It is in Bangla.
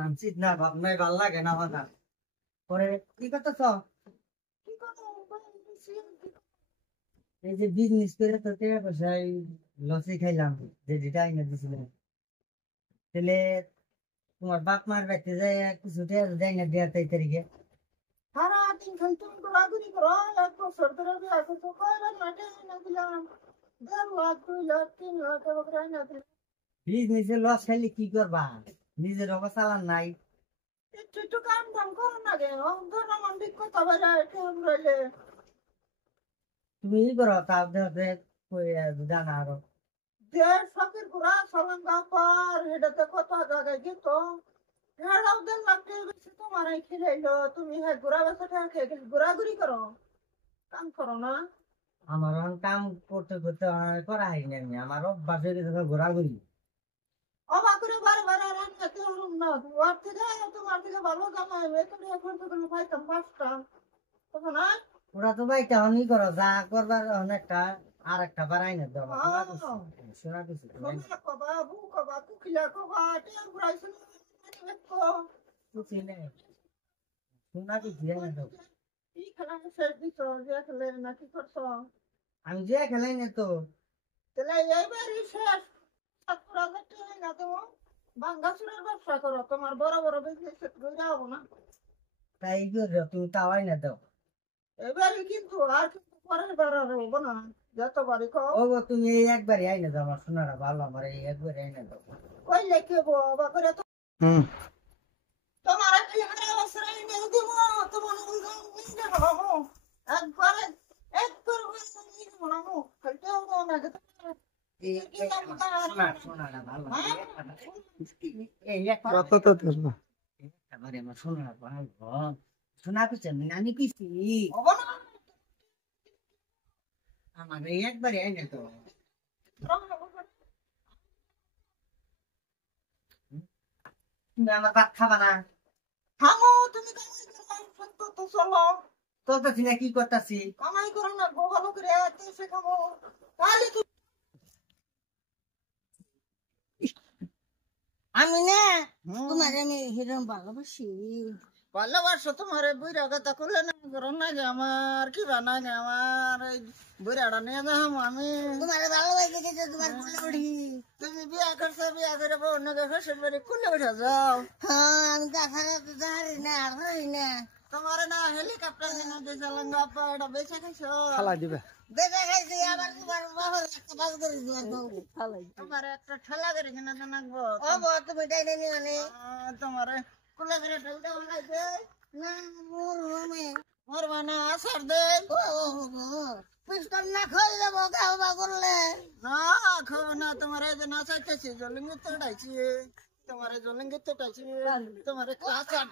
মানসিক না ভাবনাই ভাল লাগে না আমার। পরে কি করতেছ? এই যে বিজনেস করে তো টাকা পয়সা লসে খাইলাম, যে যেটা আইনা দিছিলাম। তাহলে তোমার বাপ মার বাড়িতে যাই কিছু টাকা দেয় না, দেওয়ার 23 তারিখে। সারাদিন খালি তুমি ঘোরাঘুরি করো, 1 বছর ধরে বিয়া করছো, কয়বার মাঠে এনে দিলাম, 1.5 লাখ 2 লাখ 3 লাখ এবার এনে দিলাম। বিজনেসে লস খাইলে কি করবা? নিজের অবস্থা চালান নাই। একটু একটু কাম দাম করো না কেন? ধরো আমার বিকতা বেড়ায় কেমন রইলে তুমি ই করো, তাও জানা আরো। দেড় শখের ঘোরা সলঙ্গা পার হেটাতে কত জায়গায় যেত, হেটাও 1.5 লাখ টাকা বেশি তোমার খেলাইলো, তুমি হ্যাঁ ঘোরা বেসা টাকা খেয়ে গেলে ঘোরাঘুরি করো, কাম করো না। আমার এখন কাম করতে করতে করা হয়নি, আমি আমার অভ্যাস হয়ে গেছে ঘোরাঘুরি। অবাক করে বারে বারে রান্না করুন না, ওর থেকে তোমার থেকে ভালো জামাই বেতন এখন তো তুমি পাইতাম 5টা তখন। আর ওরা তো ভাই তেমন ই করো, যা করবার অনেকটা আর একটা বাড়াই না দেওয়া শোনা কিছু সোনা কবা বু কবা কুকিলা কবা টেম ঘুরাইছিল শোনা কিছু জানি তো। কি খেলা শেষ দিছ, যে খেলে নাকি করছো? আমি যে খেলাই না তো। তাহলে এইবারই শেষ, 70,000 টাকা না দেবো, ভাঙ্গাচুরের ব্যবসা করো, তোমার বড় বড় বিজনেস করে যাবো না। তাই করো, তুমি তাওয়াই না দাও। এবারই কিন্তু, আর কিন্তু পরের বার আর হবো না, যতবারই কও। ও গো, তুমি এই একবারই আইনা দাও, আমার শোনারা ভালো, আমার এই একবারই আইনা দাও। কই লেখে বো বা করে তো হুম। তোমার খালি হারা বছর এনে দিব, তোমার মিলে হবো একবারে একবার বানাবো খালতে হবো না যে শোনারা ভালো কত তো ধরবা আমার শোনারা ভালো শোনা কিছু আমি কিছু হবো না। আমার এই একবারই আইনা তো। তুমি আমার ভাত খাবা না? থামো, তুমি কামাই করো, তো চলো চলতেছি না, কি করতেছি? কামাই করো না, ভালো করে এসে খাবো তাহলে। আমি না তোমার আমি হিরম ভালোবাসি। ভালোবাসো তোমার বুড়া কথা করলে না করো না গে, আমার কি বানা গে, আমার এই বুড়াটা নিয়ে যাম আমি। তোমার ভালোবাসি দিতে তোমার কুলে উঠি। তুমি বিয়া করছো, বিয়া করে বউ নাকি ফেসের বাড়ি কুলে উঠে যাও। হ্যাঁ আমি তাছাড়া তো জানি না আর হই না। তোমার না হেলিকপ্টার কিনে দিয়েছে লঙ্গা পাড়া বেঁচে খাইছো, খালা দিবে বেঁচে খাইছি আবার তোমার বাবার একটা বাগ ধরে তোমার বউ। তোমার একটা ঠেলা করে কিনে তো নাকবো। ও বউ তুমি টাইনে নিও নি। তোমার কুলে করে ঠেলতে হলাইছে না মোর আমি মোর মানে আসার দে। পিস্তল না খোল দেবো গাওয়া করলে। না খাবো না, তোমার এই যে না চাইতেছি জলিঙ্গি তো উঠাইছি, তোমার জলিঙ্গি তো উঠাইছি, তোমার একটা আসার